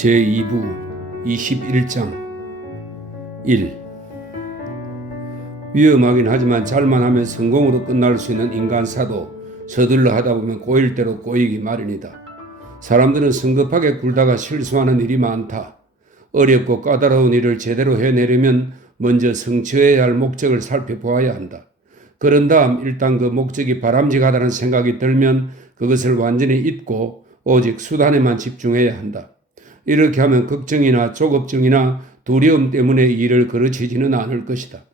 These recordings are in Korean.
제2부 21장 1. 위험하긴 하지만 잘만 하면 성공으로 끝날 수 있는 인간사도 서둘러 하다 보면 꼬일 대로 꼬이기 마련이다. 사람들은 성급하게 굴다가 실수하는 일이 많다. 어렵고 까다로운 일을 제대로 해내려면 먼저 성취해야 할 목적을 살펴보아야 한다. 그런 다음 일단 그 목적이 바람직하다는 생각이 들면 그것을 완전히 잊고 오직 수단에만 집중해야 한다. 이렇게 하면 걱정이나 조급증이나 두려움 때문에 일을 그르치지는 않을 것이다.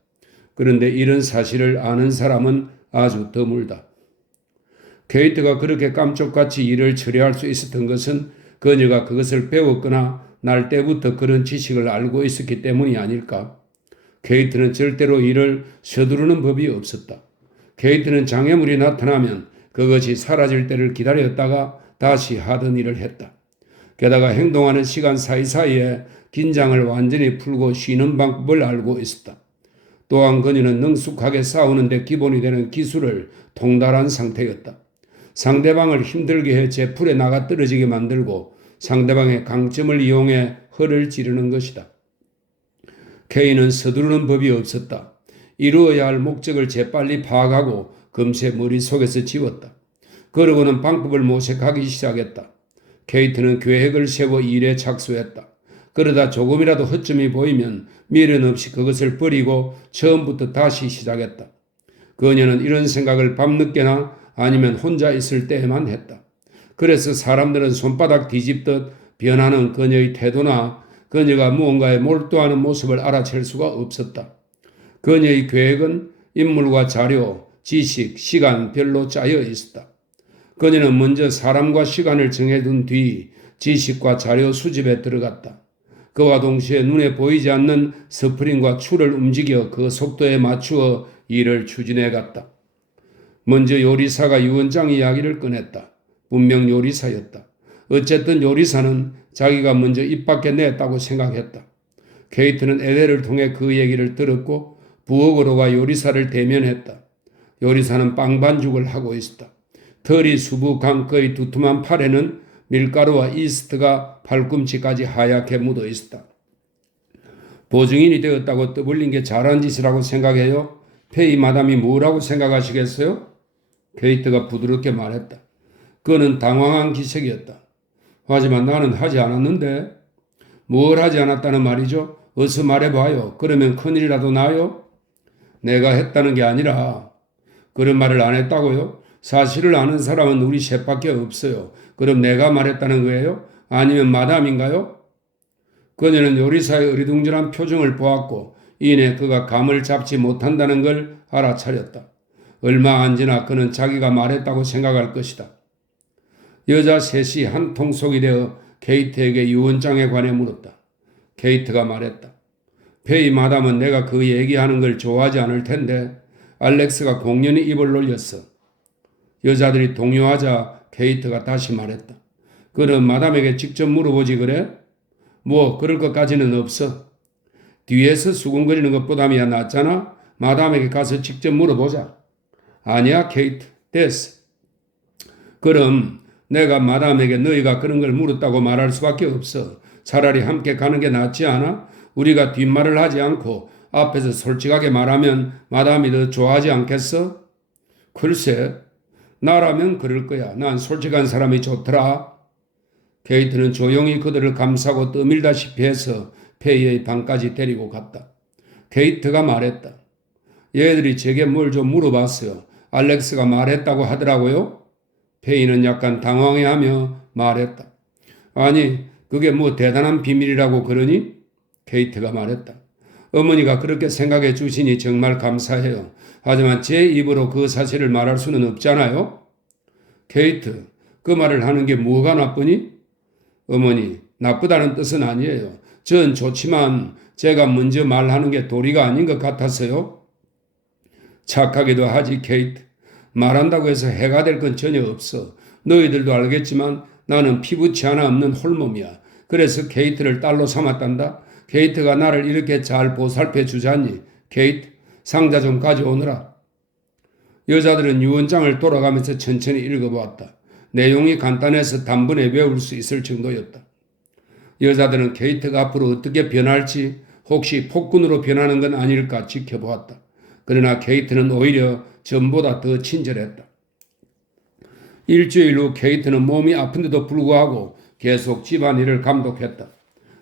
그런데 이런 사실을 아는 사람은 아주 드물다. 케이트가 그렇게 깜짝같이 일을 처리할 수 있었던 것은 그녀가 그것을 배웠거나 날 때부터 그런 지식을 알고 있었기 때문이 아닐까? 케이트는 절대로 일을 서두르는 법이 없었다. 케이트는 장애물이 나타나면 그것이 사라질 때를 기다렸다가 다시 하던 일을 했다. 게다가 행동하는 시간 사이사이에 긴장을 완전히 풀고 쉬는 방법을 알고 있었다. 또한 그녀는 능숙하게 싸우는데 기본이 되는 기술을 통달한 상태였다. 상대방을 힘들게 해 제풀에 나가 떨어지게 만들고 상대방의 강점을 이용해 허를 찌르는 것이다. 케이는 서두르는 법이 없었다. 이루어야 할 목적을 재빨리 파악하고 금세 머릿속에서 지웠다. 그러고는 방법을 모색하기 시작했다. 케이트는 계획을 세워 일에 착수했다. 그러다 조금이라도 허점이 보이면 미련 없이 그것을 버리고 처음부터 다시 시작했다. 그녀는 이런 생각을 밤늦게나 아니면 혼자 있을 때에만 했다. 그래서 사람들은 손바닥 뒤집듯 변하는 그녀의 태도나 그녀가 무언가에 몰두하는 모습을 알아챌 수가 없었다. 그녀의 계획은 인물과 자료, 지식, 시간별로 짜여 있었다. 그녀는 먼저 사람과 시간을 정해둔 뒤 지식과 자료 수집에 들어갔다. 그와 동시에 눈에 보이지 않는 스프링과 줄을 움직여 그 속도에 맞추어 일을 추진해 갔다. 먼저 요리사가 유언장 이야기를 꺼냈다. 분명 요리사였다. 어쨌든 요리사는 자기가 먼저 입 밖에 냈다고 생각했다. 케이트는 에델을 통해 그 얘기를 들었고 부엌으로 요리사를 대면했다. 요리사는 빵 반죽을 하고 있었다. 털이 수북한 그의 두툼한 팔에는 밀가루와 이스트가 발꿈치까지 하얗게 묻어 있었다. 보증인이 되었다고 떠벌린 게 잘한 짓이라고 생각해요? 페이 마담이 뭐라고 생각하시겠어요? 케이트가 부드럽게 말했다. 그는 당황한 기색이었다. 하지만 나는 하지 않았는데. 뭘 하지 않았다는 말이죠? 어서 말해봐요. 그러면 큰일이라도 나요? 내가 했다는 게 아니라. 그런 말을 안 했다고요? 사실을 아는 사람은 우리 셋밖에 없어요. 그럼 내가 말했다는 거예요? 아니면 마담인가요? 그녀는 요리사의 어리둥절한 표정을 보았고 이내 그가 감을 잡지 못한다는 걸 알아차렸다. 얼마 안 지나 그는 자기가 말했다고 생각할 것이다. 여자 셋이 한 통속이 되어 케이트에게 유언장에 관해 물었다. 케이트가 말했다. 페이 마담은 내가 그 얘기하는 걸 좋아하지 않을 텐데 알렉스가 공연히 입을 놀렸어. 여자들이 동요하자 케이트가 다시 말했다. 그는 마담에게 직접 물어보지 그래? 뭐 그럴 것까지는 없어. 뒤에서 수군거리는 것보다야 낫잖아. 마담에게 가서 직접 물어보자. 아니야 케이트. 됐어. 그럼 내가 마담에게 너희가 그런 걸 물었다고 말할 수밖에 없어. 차라리 함께 가는 게 낫지 않아? 우리가 뒷말을 하지 않고 앞에서 솔직하게 말하면 마담이 더 좋아하지 않겠어? 글쎄. 나라면 그럴 거야. 난 솔직한 사람이 좋더라. 케이트는 조용히 그들을 감싸고 떠밀다시피 해서 페이의 방까지 데리고 갔다. 케이트가 말했다. 얘들이 제게 뭘 좀 물어봤어요. 알렉스가 말했다고 하더라고요. 페이는 약간 당황해하며 말했다. 아니, 그게 뭐 대단한 비밀이라고 그러니? 케이트가 말했다. 어머니가 그렇게 생각해 주시니 정말 감사해요. 하지만 제 입으로 그 사실을 말할 수는 없잖아요. 케이트, 그 말을 하는 게 뭐가 나쁘니? 어머니, 나쁘다는 뜻은 아니에요. 전 좋지만 제가 먼저 말하는 게 도리가 아닌 것 같아서요. 착하기도 하지 케이트. 말한다고 해서 해가 될 건 전혀 없어. 너희들도 알겠지만 나는 피부치 하나 없는 홀몸이야. 그래서 케이트를 딸로 삼았단다. 케이트가 나를 이렇게 잘 보살펴 주자니. 케이트, 상자 좀 가져오너라. 여자들은 유언장을 돌아가면서 천천히 읽어보았다. 내용이 간단해서 단번에 외울 수 있을 정도였다. 여자들은 케이트가 앞으로 어떻게 변할지 혹시 폭군으로 변하는 건 아닐까 지켜보았다. 그러나 케이트는 오히려 전보다 더 친절했다. 일주일 후 케이트는 몸이 아픈데도 불구하고 계속 집안일을 감독했다.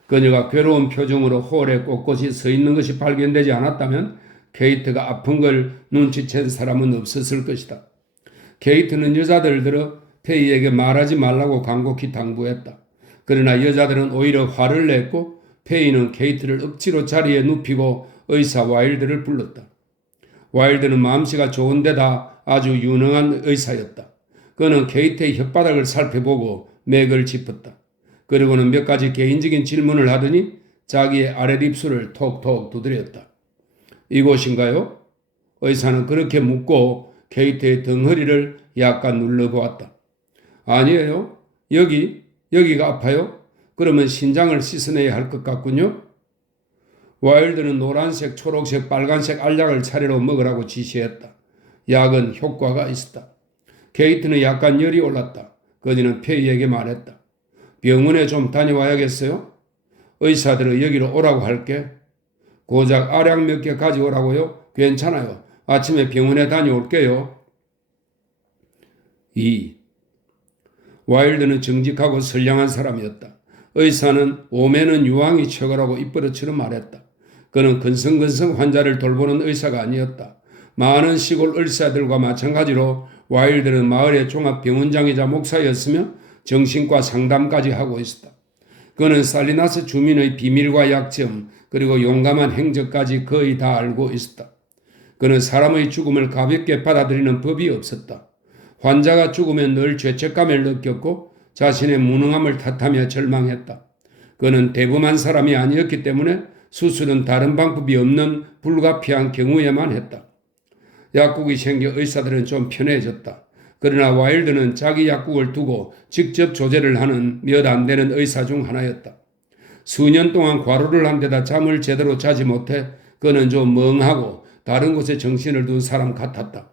그녀가 괴로운 표정으로 홀에 꼿꼿이 서 있는 것이 발견되지 않았다면 케이트가 아픈 걸 눈치챈 사람은 없었을 것이다. 케이트는 여자들 들어 페이에게 말하지 말라고 간곡히 당부했다. 그러나 여자들은 오히려 화를 냈고 페이는 케이트를 억지로 자리에 눕히고 의사 와일드를 불렀다. 와일드는 마음씨가 좋은 데다 아주 유능한 의사였다. 그는 케이트의 혓바닥을 살펴보고 맥을 짚었다. 그리고는 몇 가지 개인적인 질문을 하더니 자기의 아랫입술을 톡톡 두드렸다. 이곳인가요? 의사는 그렇게 묻고 케이트의 덩허리를 약간 눌러보았다. 아니에요. 여기가 아파요? 그러면 신장을 씻어내야 할 것 같군요. 와일드는 노란색, 초록색, 빨간색 알약을 차례로 먹으라고 지시했다. 약은 효과가 있었다. 케이트는 약간 열이 올랐다. 그녀는 페이에게 말했다. 병원에 좀 다녀와야겠어요? 의사들은 여기로 오라고 할게. 고작 알약 몇 개 가져오라고요? 괜찮아요. 아침에 병원에 다녀올게요. 2. 와일드는 정직하고 선량한 사람이었다. 의사는 오매는 유황이 최고라고 입버릇처럼 말했다. 그는 근성근성 환자를 돌보는 의사가 아니었다. 많은 시골 의사들과 마찬가지로 와일드는 마을의 종합병원장이자 목사였으며 정신과 상담까지 하고 있었다. 그는 살리나스 주민의 비밀과 약점 그리고 용감한 행적까지 거의 다 알고 있었다. 그는 사람의 죽음을 가볍게 받아들이는 법이 없었다. 환자가 죽으면 늘 죄책감을 느꼈고 자신의 무능함을 탓하며 절망했다. 그는 대범한 사람이 아니었기 때문에 수술은 다른 방법이 없는 불가피한 경우에만 했다. 약국이 생겨 의사들은 좀 편해졌다. 그러나 와일드는 자기 약국을 두고 직접 조제를 하는 몇 안 되는 의사 중 하나였다. 수년 동안 과로를 한 데다 잠을 제대로 자지 못해 그는 좀 멍하고 다른 곳에 정신을 둔 사람 같았다.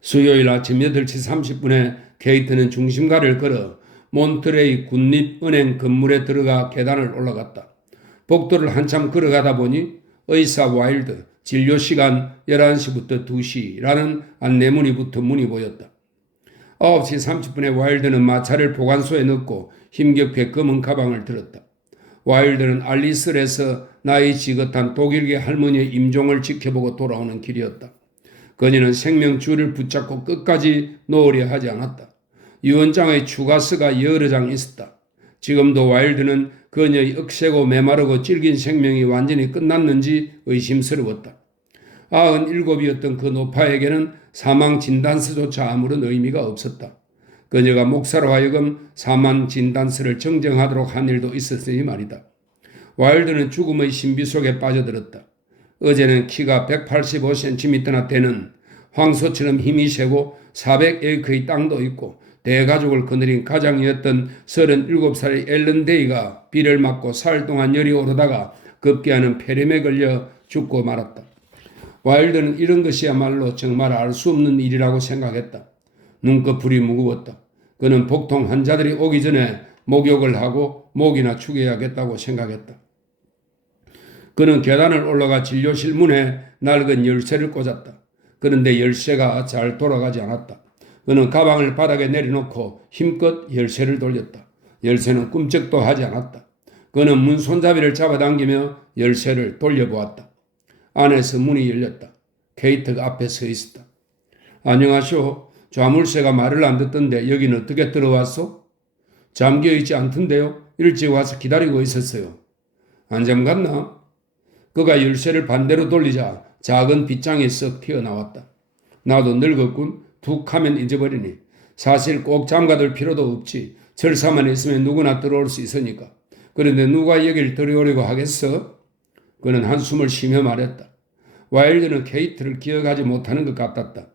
수요일 아침 8시 30분에 케이트는 중심가를 걸어 몬트레이 국립은행 건물에 들어가 계단을 올라갔다. 복도를 한참 걸어가다 보니 의사 와일드 진료시간 11시부터 2시라는 안내문이 붙은 문이 보였다. 9시 30분에 와일드는 마차를 보관소에 넣고 힘겹게 검은 가방을 들었다. 와일드는 알리슬에서 나이 지긋한 독일계 할머니의 임종을 지켜보고 돌아오는 길이었다. 그녀는 생명줄을 붙잡고 끝까지 놓으려 하지 않았다. 유언장의 추가서가 여러 장 있었다. 지금도 와일드는 그녀의 억세고 메마르고 질긴 생명이 완전히 끝났는지 의심스러웠다. 97이었던 그 노파에게는 사망 진단서조차 아무런 의미가 없었다. 그녀가 목사로 하여금 사망 진단서를 정정하도록 한 일도 있었으니 말이다. 와일드는 죽음의 신비 속에 빠져들었다. 어제는 키가 185cm나 되는 황소처럼 힘이 세고 400에이크의 땅도 있고 대가족을 거느린 가장이었던 37살의 앨런 데이가 비를 맞고 사흘 동안 열이 오르다가 급기야는 폐렴에 걸려 죽고 말았다. 와일드는 이런 것이야말로 정말 알 수 없는 일이라고 생각했다. 눈꺼풀이 무거웠다. 그는 복통 환자들이 오기 전에 목욕을 하고 목이나 축여야겠다고 생각했다. 그는 계단을 올라가 진료실 문에 낡은 열쇠를 꽂았다. 그런데 열쇠가 잘 돌아가지 않았다. 그는 가방을 바닥에 내려놓고 힘껏 열쇠를 돌렸다. 열쇠는 꿈쩍도 하지 않았다. 그는 문 손잡이를 잡아당기며 열쇠를 돌려보았다. 안에서 문이 열렸다. 케이트가 앞에 서 있었다. 안녕하쇼. 좌물쇠가 말을 안 듣던데 여기는 어떻게 들어왔소? 잠겨있지 않던데요. 일찍 와서 기다리고 있었어요. 안 잠갔나? 그가 열쇠를 반대로 돌리자 작은 빗장이 썩 튀어나왔다. 나도 늙었군. 툭 하면 잊어버리니. 사실 꼭 잠가둘 필요도 없지. 절사만 있으면 누구나 들어올 수 있으니까. 그런데 누가 여길 들여오려고 하겠어? 그는 한숨을 쉬며 말했다. 와일드는 케이트를 기억하지 못하는 것 같았다.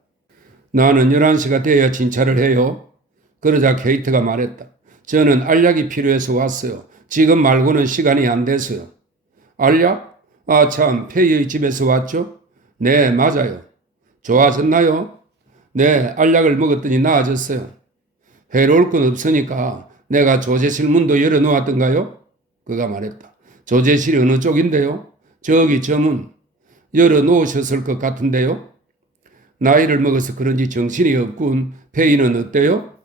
나는 11시가 되어야 진찰을 해요. 그러자 케이트가 말했다. 저는 알약이 필요해서 왔어요. 지금 말고는 시간이 안 돼서요. 알약? 아 참, 페이의 집에서 왔죠? 네, 맞아요. 좋아졌나요? 네, 알약을 먹었더니 나아졌어요. 해로울 건 없으니까 내가 조제실 문도 열어놓았던가요? 그가 말했다. 조제실이 어느 쪽인데요? 저기 저 문 열어놓으셨을 것 같은데요? 나이를 먹어서 그런지 정신이 없군. 페이는 어때요?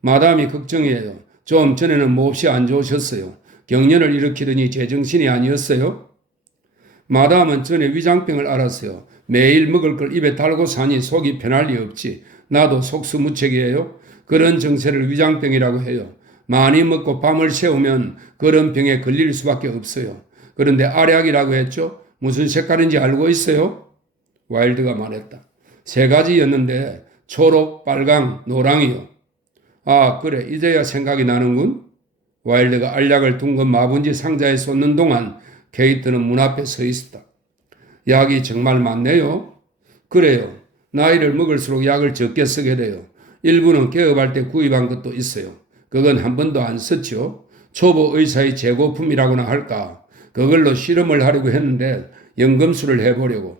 마담이 걱정이에요. 좀 전에는 몹시 안 좋으셨어요. 경련을 일으키더니 제정신이 아니었어요? 마담은 전에 위장병을 앓았어요. 매일 먹을 걸 입에 달고 사니 속이 편할 리 없지. 나도 속수무책이에요. 그런 정세를 위장병이라고 해요. 많이 먹고 밤을 새우면 그런 병에 걸릴 수밖에 없어요. 그런데 알약이라고 했죠? 무슨 색깔인지 알고 있어요? 와일드가 말했다. 3가지였는데 초록, 빨강, 노랑이요. 아, 그래. 이제야 생각이 나는군. 와일드가 알약을 둥근 마분지 상자에 쏟는 동안 케이트는 문 앞에 서 있었다. 약이 정말 많네요. 그래요. 나이를 먹을수록 약을 적게 쓰게 돼요. 일부는 개업할 때 구입한 것도 있어요. 그건 한 번도 안 썼죠. 초보 의사의 재고품이라고나 할까. 그걸로 실험을 하려고 했는데 연금술을 해보려고.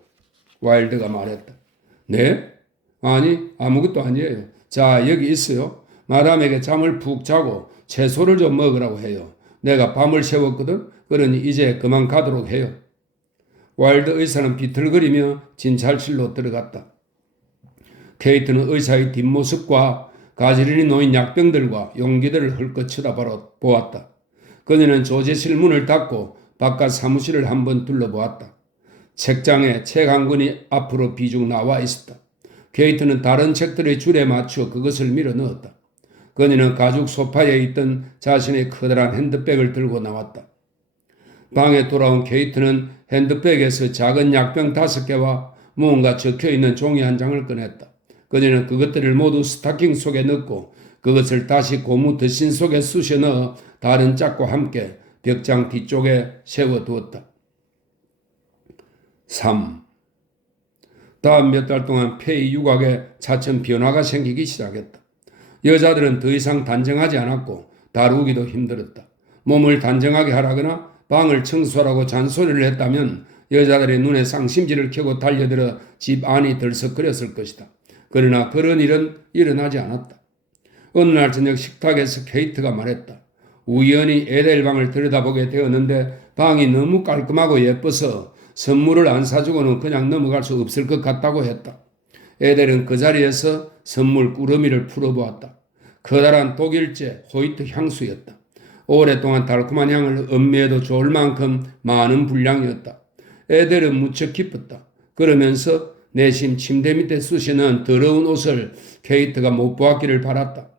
와일드가 말했다. 네? 아니, 아무것도 아니에요. 자, 여기 있어요. 마담에게 잠을 푹 자고 채소를 좀 먹으라고 해요. 내가 밤을 새웠거든. 그러니 이제 그만 가도록 해요. 와일드 의사는 비틀거리며 진찰실로 들어갔다. 케이트는 의사의 뒷모습과 가지런히 놓인 약병들과 용기들을 헐끗 쳐다보았다. 그녀는 조제실 문을 닫고 바깥 사무실을 한번 둘러보았다. 책장에 책 한 권이 앞으로 비중 나와 있었다. 케이트는 다른 책들의 줄에 맞추어 그것을 밀어 넣었다. 그녀는 가죽 소파에 있던 자신의 커다란 핸드백을 들고 나왔다. 방에 돌아온 케이트는 핸드백에서 작은 약병 5개와 무언가 적혀있는 종이 한 장을 꺼냈다. 그녀는 그것들을 모두 스타킹 속에 넣고 그것을 다시 고무 드신 속에 쑤셔 넣어 다른 짝과 함께 벽장 뒤쪽에 세워두었다. 3. 다음 몇 달 동안 페이 유곽에 차츰 변화가 생기기 시작했다. 여자들은 더 이상 단정하지 않았고 다루기도 힘들었다. 몸을 단정하게 하라거나 방을 청소하라고 잔소리를 했다면 여자들의 눈에 쌍심지를 켜고 달려들어 집 안이 들썩거렸을 것이다. 그러나 그런 일은 일어나지 않았다. 어느 날 저녁 식탁에서 케이트가 말했다. 우연히 에델 방을 들여다보게 되었는데 방이 너무 깔끔하고 예뻐서 선물을 안 사주고는 그냥 넘어갈 수 없을 것 같다고 했다. 에델은 그 자리에서 선물 꾸러미를 풀어보았다. 커다란 독일제 호이트 향수였다. 오랫동안 달콤한 향을 음미해도 좋을 만큼 많은 분량이었다. 에델은 무척 기뻤다. 그러면서 내심 침대 밑에 쑤시는 더러운 옷을 케이트가 못 보았기를 바랐다.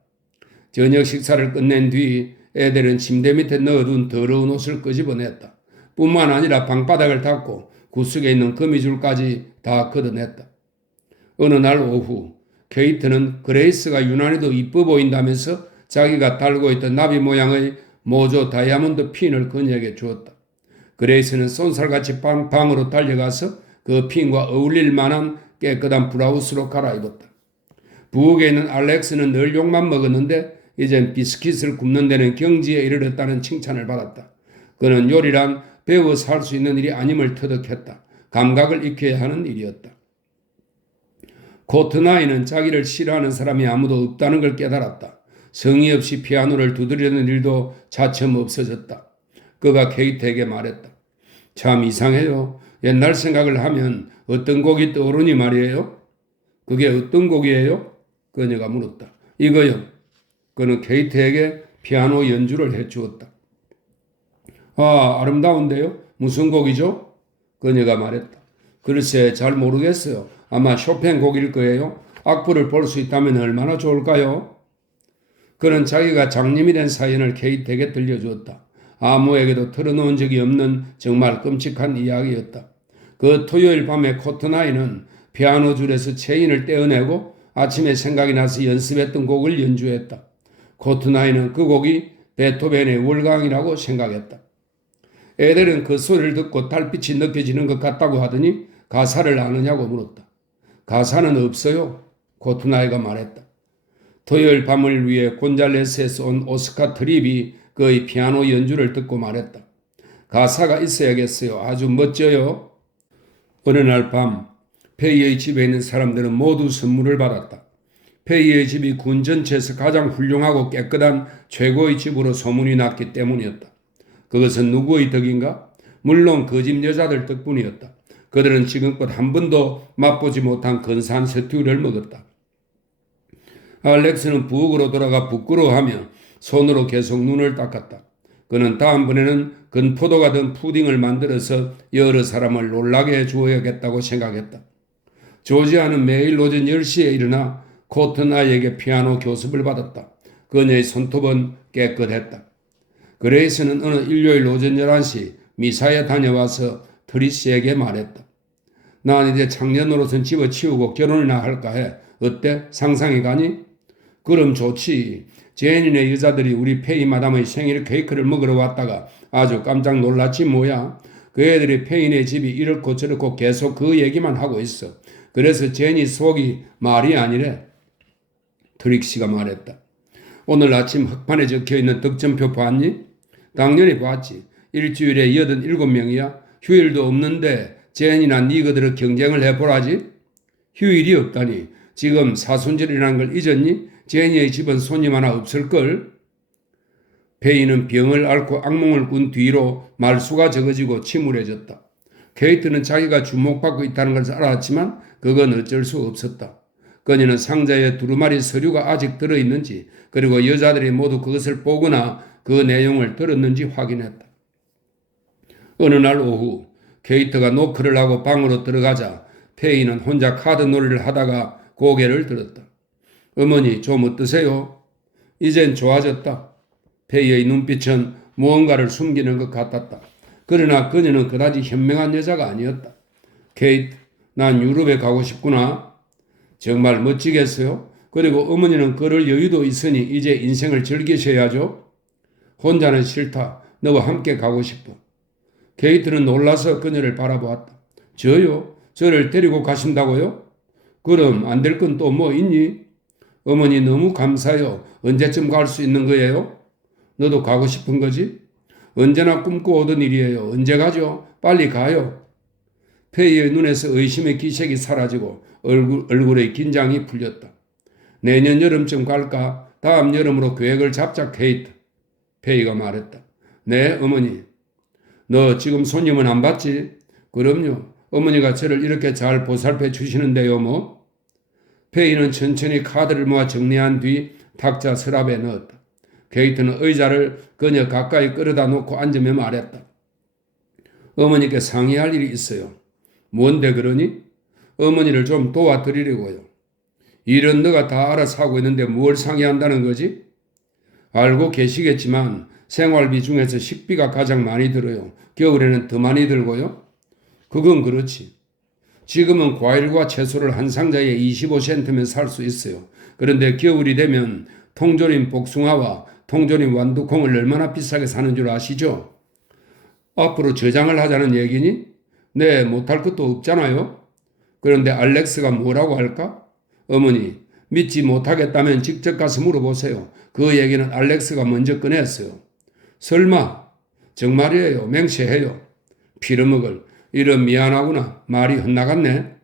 저녁 식사를 끝낸 뒤 에델은 침대 밑에 넣어둔 더러운 옷을 끄집어냈다. 뿐만 아니라 방바닥을 닦고 구석에 있는 거미줄까지 다 걷어냈다. 어느 날 오후 케이트는 그레이스가 유난히도 이뻐 보인다면서 자기가 달고 있던 나비 모양의 모조 다이아몬드 핀을 그녀에게 주었다. 그레이스는 쏜살같이 방으로 달려가서 그 핀과 어울릴 만한 깨끗한 브라우스로 갈아입었다. 부엌에 있는 알렉스는 늘 욕만 먹었는데 이젠 비스킷을 굽는 데는 경지에 이르렀다는 칭찬을 받았다. 그는 요리란 배워 살 수 있는 일이 아님을 터득했다. 감각을 익혀야 하는 일이었다. 코트나이는 자기를 싫어하는 사람이 아무도 없다는 걸 깨달았다. 성의 없이 피아노를 두드리는 일도 차츰 없어졌다. 그가 케이트에게 말했다. 참 이상해요. 옛날 생각을 하면 어떤 곡이 떠오르니 말이에요? 그게 어떤 곡이에요? 그녀가 물었다. 이거요. 그는 케이트에게 피아노 연주를 해주었다. 아, 아름다운데요? 무슨 곡이죠? 그녀가 말했다. 글쎄, 잘 모르겠어요. 아마 쇼팽 곡일 거예요. 악보를 볼 수 있다면 얼마나 좋을까요? 그는 자기가 장님이 된 사연을 케이트에게 들려주었다. 아무에게도 털어놓은 적이 없는 정말 끔찍한 이야기였다. 그 토요일 밤에 코트나이는 피아노 줄에서 체인을 떼어내고 아침에 생각이 나서 연습했던 곡을 연주했다. 코트나이는 그 곡이 베토벤의 월광이라고 생각했다. 에델은 그 소리를 듣고 달빛이 느껴지는 것 같다고 하더니 가사를 아느냐고 물었다. 가사는 없어요. 코트나이가 말했다. 토요일 밤을 위해 곤잘레스에서 온 오스카 트립이 그의 피아노 연주를 듣고 말했다. 가사가 있어야겠어요. 아주 멋져요. 어느 날 밤 페이의 집에 있는 사람들은 모두 선물을 받았다. 페이의 집이 군 전체에서 가장 훌륭하고 깨끗한 최고의 집으로 소문이 났기 때문이었다. 그것은 누구의 덕인가? 물론 그 집 여자들 덕분이었다. 그들은 지금껏 한 번도 맛보지 못한 근사한 스튜를 먹었다. 알렉스는 부엌으로 돌아가 부끄러워하며 손으로 계속 눈을 닦았다. 그는 다음번에는 건포도가 든 푸딩을 만들어서 여러 사람을 놀라게 해주어야겠다고 생각했다. 조지아는 매일 오전 10시에 일어나 코튼 아이에게 피아노 교습을 받았다. 그녀의 손톱은 깨끗했다. 그레이스는 어느 일요일 오전 11시 미사에 다녀와서 트리시에게 말했다. 난 이제 청년으로선 집어치우고 결혼이나 할까 해. 어때? 상상이 가니? 그럼 좋지. 제인이네 여자들이 우리 페이 마담의 생일 케이크를 먹으러 왔다가 아주 깜짝 놀랐지 뭐야. 그 애들이 페이네 집이 이렇고 저렇고 계속 그 얘기만 하고 있어. 그래서 제니 속이 말이 아니래. 트릭시가 말했다. 오늘 아침 흑판에 적혀있는 득점표 봤니? 당연히 봤지. 일주일에 87명이야. 휴일도 없는데 제니나 니그들을 경쟁을 해보라지. 휴일이 없다니. 지금 사순절이라는 걸 잊었니? 제니의 집은 손님 하나 없을걸? 페이는 병을 앓고 악몽을 꾼 뒤로 말수가 적어지고 침울해졌다. 케이트는 자기가 주목받고 있다는 것을 알았지만 그건 어쩔 수 없었다. 그녀는 상자에 두루마리 서류가 아직 들어있는지 그리고 여자들이 모두 그것을 보거나 그 내용을 들었는지 확인했다. 어느 날 오후 케이트가 노크를 하고 방으로 들어가자 페이는 혼자 카드 놀이를 하다가 고개를 들었다. 어머니 좀 어떠세요? 이젠 좋아졌다. 페이의 눈빛은 무언가를 숨기는 것 같았다. 그러나 그녀는 그다지 현명한 여자가 아니었다. 케이트, 난 유럽에 가고 싶구나. 정말 멋지겠어요? 그리고 어머니는 그럴 여유도 있으니 이제 인생을 즐기셔야죠. 혼자는 싫다. 너와 함께 가고 싶어. 케이트는 놀라서 그녀를 바라보았다. 저요? 저를 데리고 가신다고요? 그럼 안 될 건 또 뭐 있니? 어머니 너무 감사해요. 언제쯤 갈 수 있는 거예요? 너도 가고 싶은 거지? 언제나 꿈꿔오던 일이에요. 언제 가죠? 빨리 가요. 페이의 눈에서 의심의 기색이 사라지고 얼굴의 긴장이 풀렸다. 내년 여름쯤 갈까? 다음 여름으로 계획을 잡자 케이트. 페이가 말했다. 네 어머니. 너 지금 손님은 안 받지? 그럼요. 어머니가 저를 이렇게 잘 보살펴 주시는데요 뭐. 페이는 천천히 카드를 모아 정리한 뒤 탁자 서랍에 넣었다. 케이트는 의자를 그녀 가까이 끌어다 놓고 앉으며 말했다. 어머니께 상의할 일이 있어요. 뭔데 그러니? 어머니를 좀 도와드리려고요. 일은 너가 다 알아서 하고 있는데 뭘 상의한다는 거지? 알고 계시겠지만 생활비 중에서 식비가 가장 많이 들어요. 겨울에는 더 많이 들고요. 그건 그렇지. 지금은 과일과 채소를 한 상자에 25센트면 살 수 있어요. 그런데 겨울이 되면 통조림 복숭아와 통조림 완두콩을 얼마나 비싸게 사는 줄 아시죠? 앞으로 저장을 하자는 얘기니? 네, 못할 것도 없잖아요. 그런데 알렉스가 뭐라고 할까? 어머니, 믿지 못하겠다면 직접 가서 물어보세요. 그 얘기는 알렉스가 먼저 꺼냈어요. 설마, 정말이에요. 맹세해요. 피려먹을. 이런 미안하구나. 말이 헛나갔네.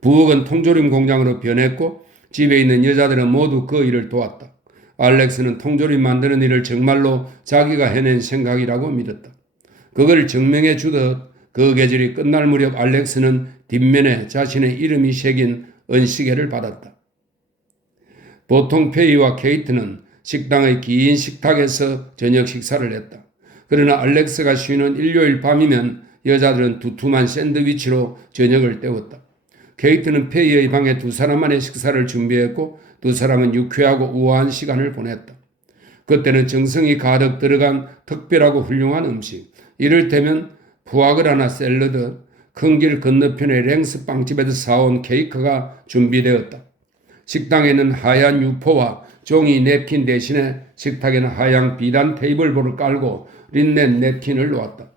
부엌은 통조림 공장으로 변했고 집에 있는 여자들은 모두 그 일을 도왔다. 알렉스는 통조림 만드는 일을 정말로 자기가 해낸 생각이라고 믿었다. 그걸 증명해 주듯 그 계절이 끝날 무렵 알렉스는 뒷면에 자신의 이름이 새긴 은시계를 받았다. 보통 페이와 케이트는 식당의 긴 식탁에서 저녁 식사를 했다. 그러나 알렉스가 쉬는 일요일 밤이면 여자들은 두툼한 샌드위치로 저녁을 때웠다. 케이트는 페이의 방에 두 사람만의 식사를 준비했고 두 사람은 유쾌하고 우아한 시간을 보냈다. 그때는 정성이 가득 들어간 특별하고 훌륭한 음식, 이를테면 푸아그라나 샐러드, 큰 길 건너편의 랭스 빵집에서 사온 케이크가 준비되었다. 식당에는 하얀 유포와 종이 냅킨 대신에 식탁에는 하얀 비단 테이블볼을 깔고 린넨 냅킨을 놓았다.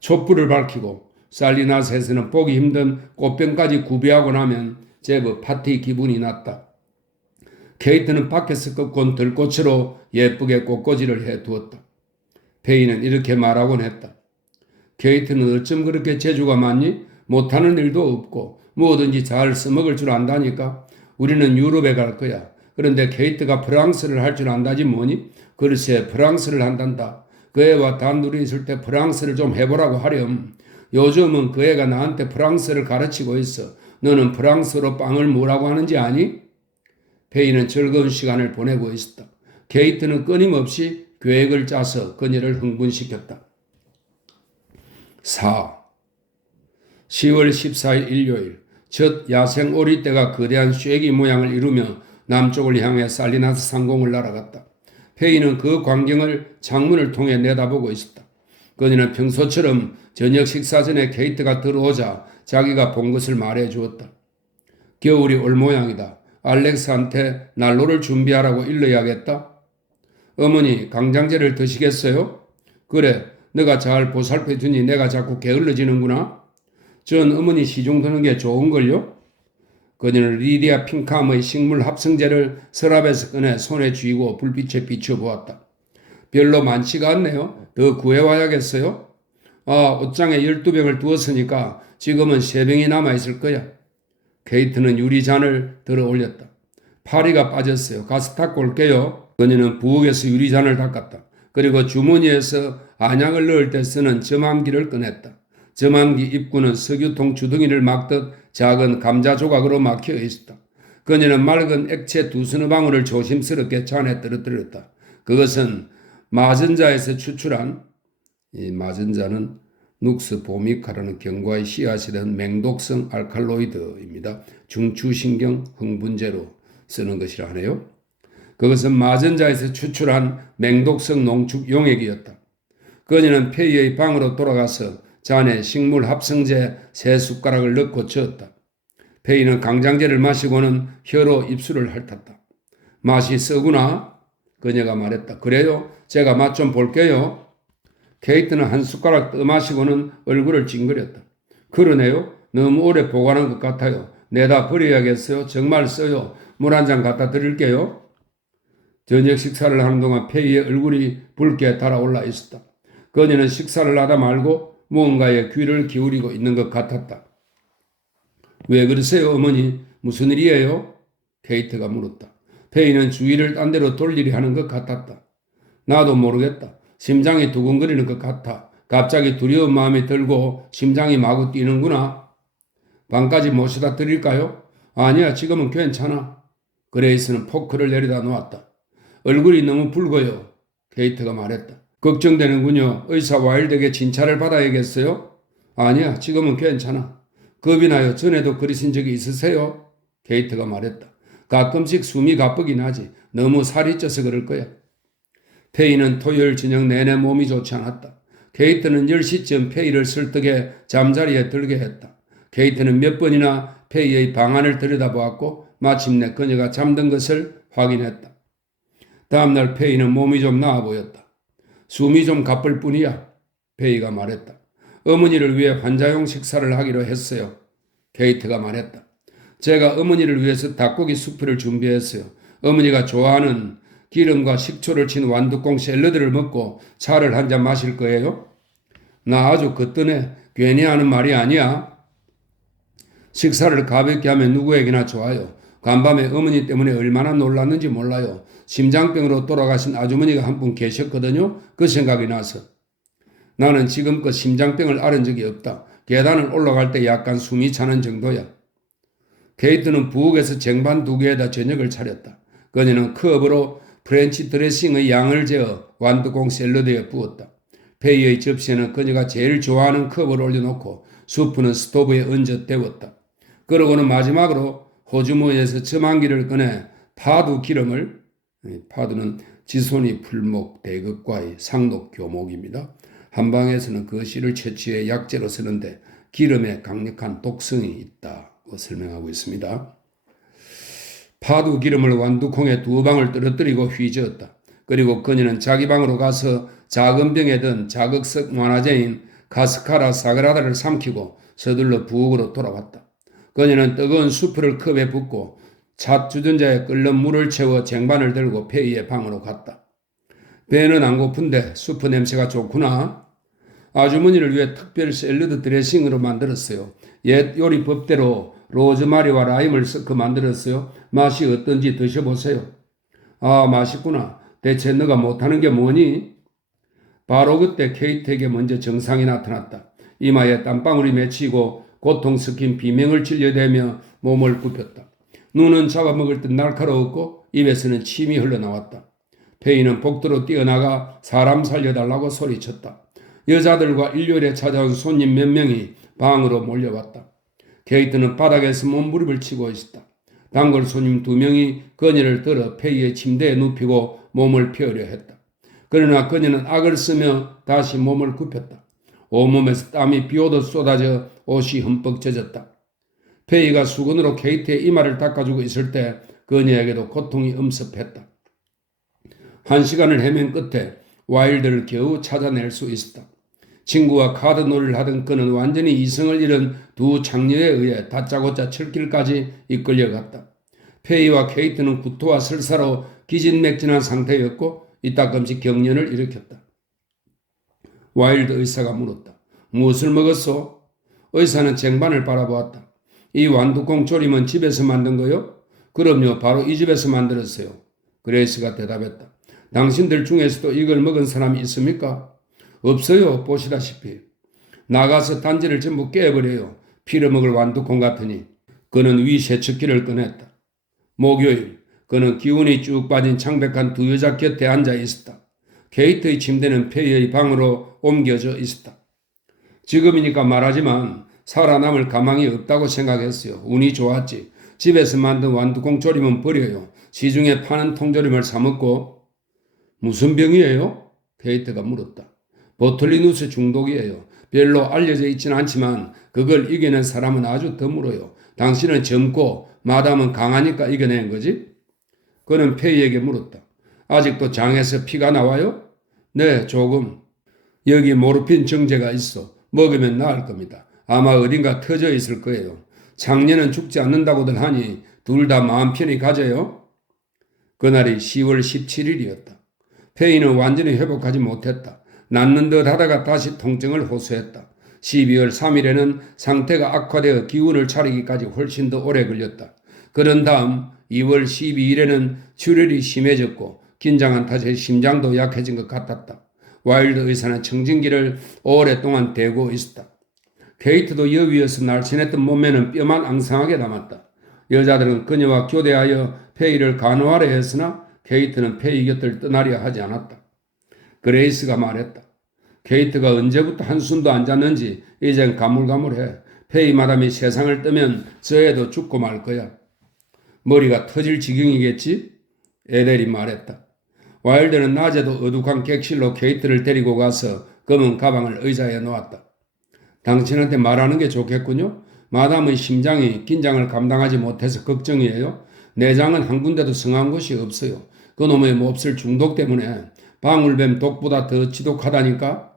촛불을 밝히고 살리나스에서는 보기 힘든 꽃병까지 구비하고 나면 제법 파티 기분이 났다. 케이트는 밖에서 꺾은 들꽃으로 예쁘게 꽃꽂이를 해두었다. 페이는 이렇게 말하곤 했다. 케이트는 어쩜 그렇게 재주가 많니? 못하는 일도 없고 뭐든지 잘 써먹을 줄 안다니까. 우리는 유럽에 갈 거야. 그런데 케이트가 프랑스를 할 줄 안다지 뭐니? 글쎄 프랑스를 한단다. 그 애와 단둘이 있을 때 프랑스를 좀 해보라고 하렴. 요즘은 그 애가 나한테 프랑스를 가르치고 있어. 너는 프랑스로 빵을 뭐라고 하는지 아니? 페이는 즐거운 시간을 보내고 있었다. 케이트는 끊임없이 계획을 짜서 그녀를 흥분시켰다. 4. 10월 14일 일요일 첫 야생 오리떼가 거대한 쐐기 모양을 이루며 남쪽을 향해 살리나스 상공을 날아갔다. 페이는 그 광경을 창문을 통해 내다보고 있었다. 그녀는 평소처럼 저녁 식사 전에 케이트가 들어오자 자기가 본 것을 말해 주었다. 겨울이 올 모양이다. 알렉스한테 난로를 준비하라고 일러야겠다. 어머니 강장제를 드시겠어요? 그래, 내가 잘 보살펴 주니 내가 자꾸 게을러지는구나. 전 어머니 시중 드는 게 좋은걸요? 그녀는 리디아 핑캄의 식물 합성제를 서랍에서 꺼내 손에 쥐고 불빛에 비춰보았다. 별로 많지가 않네요. 더 구해와야겠어요? 옷장에 12병을 두었으니까 지금은 3병이 남아있을 거야. 케이트는 유리잔을 들어 올렸다. 파리가 빠졌어요. 가서 닦고 올게요. 그녀는 부엌에서 유리잔을 닦았다. 그리고 주머니에서 안약을 넣을 때 쓰는 점암기를 꺼냈다. 점암기 입구는 석유통 주둥이를 막듯 작은 감자 조각으로 막혀 있었다. 그녀는 맑은 액체 2-3방울을 조심스럽게 잔에 떨어뜨렸다. 그것은 마전자에서 추출한, 이 마전자는 눅스 보미카라는 경과의 씨앗이던 맹독성 알칼로이드입니다. 중추신경 흥분제로 쓰는 것이라 하네요. 그것은 마전자에서 추출한 맹독성 농축 용액이었다. 그녀는 페이의 방으로 돌아가서 잔에 식물 합성제 3숟가락을 넣고 저었다. 페이는 강장제를 마시고는 혀로 입술을 핥았다. 맛이 쓰구나. 그녀가 말했다. 그래요? 제가 맛 좀 볼게요. 케이트는 한 숟가락 떠마시고는 얼굴을 찡그렸다. 그러네요. 너무 오래 보관한 것 같아요. 내다 버려야겠어요. 정말 써요. 물 한 잔 갖다 드릴게요. 저녁 식사를 하는 동안 페이의 얼굴이 붉게 달아올라 있었다. 그녀는 식사를 하다 말고 무언가에 귀를 기울이고 있는 것 같았다. 왜 그러세요, 어머니? 무슨 일이에요? 케이트가 물었다. 페이는 주위를 딴 데로 돌리려 하는 것 같았다. 나도 모르겠다. 심장이 두근거리는 것 같아. 갑자기 두려운 마음이 들고 심장이 마구 뛰는구나. 방까지 모셔다 드릴까요? 아니야, 지금은 괜찮아. 그레이스는 포크를 내려다 놓았다. 얼굴이 너무 붉어요. 케이트가 말했다. 걱정되는군요. 의사 와일드에게 진찰을 받아야겠어요? 아니야, 지금은 괜찮아. 겁이 나요. 전에도 그러신 적이 있으세요? 케이트가 말했다. 가끔씩 숨이 가쁘긴 하지. 너무 살이 쪄서 그럴 거야. 페이는 토요일 저녁 내내 몸이 좋지 않았다. 케이트는 10시쯤 페이를 설득해 잠자리에 들게 했다. 케이트는 몇 번이나 페이의 방안을 들여다보았고 마침내 그녀가 잠든 것을 확인했다. 다음날 페이는 몸이 좀 나아 보였다. 숨이 좀 가쁠 뿐이야. 페이가 말했다. 어머니를 위해 환자용 식사를 하기로 했어요. 케이트가 말했다. 제가 어머니를 위해서 닭고기 수프를 준비했어요. 어머니가 좋아하는 기름과 식초를 친 완두콩 샐러드를 먹고 차를 한 잔 마실 거예요? 나 아주 거뜬해. 괜히 하는 말이 아니야. 식사를 가볍게 하면 누구에게나 좋아요. 간밤에 어머니 때문에 얼마나 놀랐는지 몰라요. 심장병으로 돌아가신 아주머니가 한 분 계셨거든요. 그 생각이 나서. 나는 지금껏 심장병을 앓은 적이 없다. 계단을 올라갈 때 약간 숨이 차는 정도야. 케이트는 부엌에서 쟁반 2개에다 저녁을 차렸다. 그녀는 컵으로 프렌치 드레싱의 양을 재어 완두콩 샐러드에 부었다. 페이의 접시에는 그녀가 제일 좋아하는 컵을 올려놓고 수프는 스토브에 얹어 데웠다. 그러고는 마지막으로 호주머니에서 점한기를 꺼내 파두 기름을, 파두는 지손이 풀목 대극과의 상록 교목입니다. 한방에서는 그 씨를 채취해 약재로 쓰는데 기름에 강력한 독성이 있다고 설명하고 있습니다. 파두 기름을 완두콩에 2방울 떨어뜨리고 휘저었다. 그리고 그녀는 자기 방으로 가서 작은 병에 든 자극성 완화제인 카스카라 사그라다를 삼키고 서둘러 부엌으로 돌아왔다. 그녀는 뜨거운 수프를 컵에 붓고 차 주전자에 끓는 물을 채워 쟁반을 들고 페이의 방으로 갔다. 배는 안 고픈데 수프 냄새가 좋구나. 아주머니를 위해 특별 샐러드 드레싱으로 만들었어요. 옛 요리법대로 로즈마리와 라임을 섞어 만들었어요. 맛이 어떤지 드셔보세요. 아, 맛있구나. 대체 너가 못하는 게 뭐니? 바로 그때 케이트에게 먼저 증상이 나타났다. 이마에 땀방울이 맺히고 고통 섞인 비명을 질려대며 몸을 굽혔다. 눈은 잡아먹을 듯 날카로웠고 입에서는 침이 흘러나왔다. 페이는 복도로 뛰어나가 사람 살려달라고 소리쳤다. 여자들과 일요일에 찾아온 손님 몇 명이 방으로 몰려왔다. 케이트는 바닥에서 몸부림을 치고 있었다. 단골 손님 2명이 그녀를 들어 페이의 침대에 눕히고 몸을 펴려 했다. 그러나 그녀는 악을 쓰며 다시 몸을 굽혔다. 온몸에서 땀이 비오듯 쏟아져 옷이 흠뻑 젖었다. 페이가 수건으로 케이트의 이마를 닦아주고 있을 때 그녀에게도 고통이 엄습했다. 1시간을 헤맨 끝에 와일드를 겨우 찾아낼 수 있었다. 친구와 카드 놀이를 하던 그는 완전히 이성을 잃은 두 장녀에 의해 다짜고짜 철길까지 이끌려갔다. 페이와 케이트는 구토와 설사로 기진맥진한 상태였고 이따금씩 경련을 일으켰다. 와일드 의사가 물었다. 무엇을 먹었소? 의사는 쟁반을 바라보았다. 이 완두콩 조림은 집에서 만든 거요? 그럼요, 바로 이 집에서 만들었어요. 그레이스가 대답했다. 당신들 중에서도 이걸 먹은 사람이 있습니까? 없어요. 보시다시피. 나가서 단지를 전부 깨버려요. 피려먹을 완두콩 같으니. 그는 위 세척기를 꺼냈다. 목요일, 그는 기운이 쭉 빠진 창백한 두 여자 곁에 앉아 있었다. 케이트의 침대는 페이의 방으로 옮겨져 있었다. 지금이니까 말하지만 살아남을 가망이 없다고 생각했어요. 운이 좋았지. 집에서 만든 완두콩 조림은 버려요. 시중에 파는 통조림을 사먹고. 무슨 병이에요? 케이트가 물었다. 보툴리누스 중독이에요. 별로 알려져 있지는 않지만 그걸 이겨낸 사람은 아주 드물어요. 당신은 젊고 마담은 강하니까 이겨낸 거지? 그는 페이에게 물었다. 아직도 장에서 피가 나와요? 네, 조금. 여기 모르핀 정제가 있어. 먹으면 나을 겁니다. 아마 어딘가 터져 있을 거예요. 장녀는 죽지 않는다고들 하니 둘 다 마음 편히 가져요. 그날이 10월 17일이었다. 페이는 완전히 회복하지 못했다. 낫는 듯 하다가 다시 통증을 호소했다. 12월 3일에는 상태가 악화되어 기운을 차리기까지 훨씬 더 오래 걸렸다. 그런 다음 2월 12일에는 출혈이 심해졌고 긴장한 탓에 심장도 약해진 것 같았다. 와일드 의사는 청진기를 오랫동안 대고 있었다. 케이트도 여위에서 날씬했던 몸매는 뼈만 앙상하게 남았다. 여자들은 그녀와 교대하여 페이를 간호하려 했으나 케이트는 페이 곁을 떠나려 하지 않았다. 그레이스가 말했다. 케이트가 언제부터 한숨도 안 잤는지 이젠 가물가물해. 페이 마담이 세상을 뜨면 저 애도 죽고 말 거야. 머리가 터질 지경이겠지? 에델이 말했다. 와일드는 낮에도 어둑한 객실로 케이트를 데리고 가서 검은 가방을 의자에 놓았다. 당신한테 말하는 게 좋겠군요. 마담의 심장이 긴장을 감당하지 못해서 걱정이에요. 내장은 한 군데도 성한 곳이 없어요. 그놈의 몹쓸 중독 때문에 방울뱀 독보다 더 지독하다니까?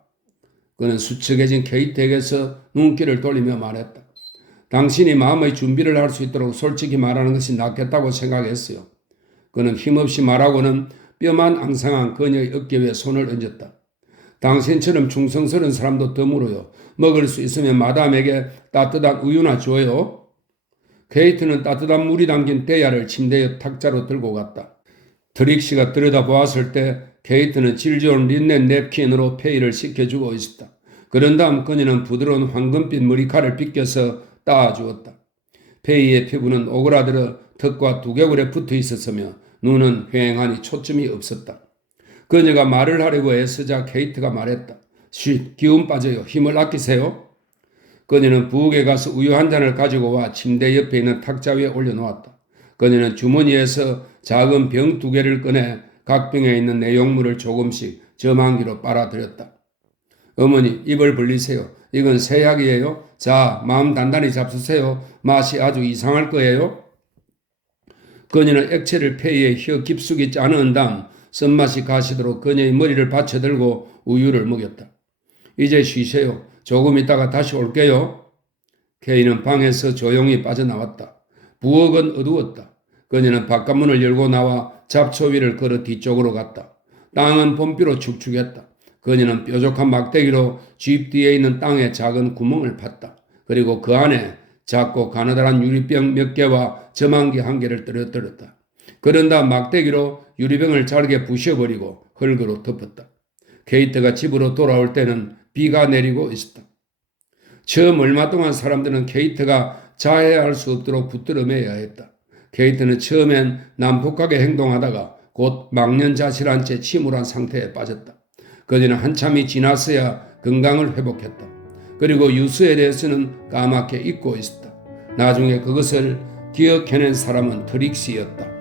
그는 수척해진 케이트에게서 눈길을 돌리며 말했다. 당신이 마음의 준비를 할 수 있도록 솔직히 말하는 것이 낫겠다고 생각했어요. 그는 힘없이 말하고는 뼈만 앙상한 그녀의 어깨 위에 손을 얹었다. 당신처럼 충성스러운 사람도 드물어요. 먹을 수 있으면 마담에게 따뜻한 우유나 줘요. 케이트는 따뜻한 물이 담긴 대야를 침대 옆 탁자로 들고 갔다. 트릭시가 들여다보았을 때 케이트는 질 좋은 린넨 냅킨으로 페이를 씻겨주고 있었다. 그런 다음 그녀는 부드러운 황금빛 머리카락을 빗겨서 따아주었다. 페이의 피부는 오그라들어 턱과 두개골에 붙어 있었으며 눈은 휑하니 초점이 없었다. 그녀가 말을 하려고 애쓰자 케이트가 말했다. 쉿, 기운 빠져요. 힘을 아끼세요. 그녀는 부엌에 가서 우유 한 잔을 가지고 와 침대 옆에 있는 탁자 위에 올려놓았다. 그녀는 주머니에서 작은 병 2개를 꺼내 각 병에 있는 내용물을 조금씩 저만기로 빨아들였다. 어머니, 입을 벌리세요. 이건 새약이에요. 자, 마음 단단히 잡수세요. 맛이 아주 이상할 거예요. 그녀는 액체를 페이에 혀 깊숙이 짜놓은 다음 쓴맛이 가시도록 그녀의 머리를 받쳐들고 우유를 먹였다. 이제 쉬세요. 조금 있다가 다시 올게요. 케이는 방에서 조용히 빠져나왔다. 부엌은 어두웠다. 그녀는 바깥문을 열고 나와 잡초 위를 걸어 뒤쪽으로 갔다. 땅은 봄비로 축축했다. 그녀는 뾰족한 막대기로 집 뒤에 있는 땅에 작은 구멍을 팠다. 그리고 그 안에 작고 가느다란 유리병 몇 개와 점안기 한 개를 떨어뜨렸다. 그런 다음 막대기로 유리병을 잘게 부셔버리고 흙으로 덮었다. 케이트가 집으로 돌아올 때는 비가 내리고 있었다. 처음 얼마 동안 사람들은 케이트가 자해할 수 없도록 붙들어 매야 했다. 케이트는 처음엔 난폭하게 행동하다가 곧 망년자실한 채 침울한 상태에 빠졌다. 그녀는 한참이 지났어야 건강을 회복했다. 그리고 유수에 대해서는 까맣게 잊고 있었다. 나중에 그것을 기억해낸 사람은 트릭시였다.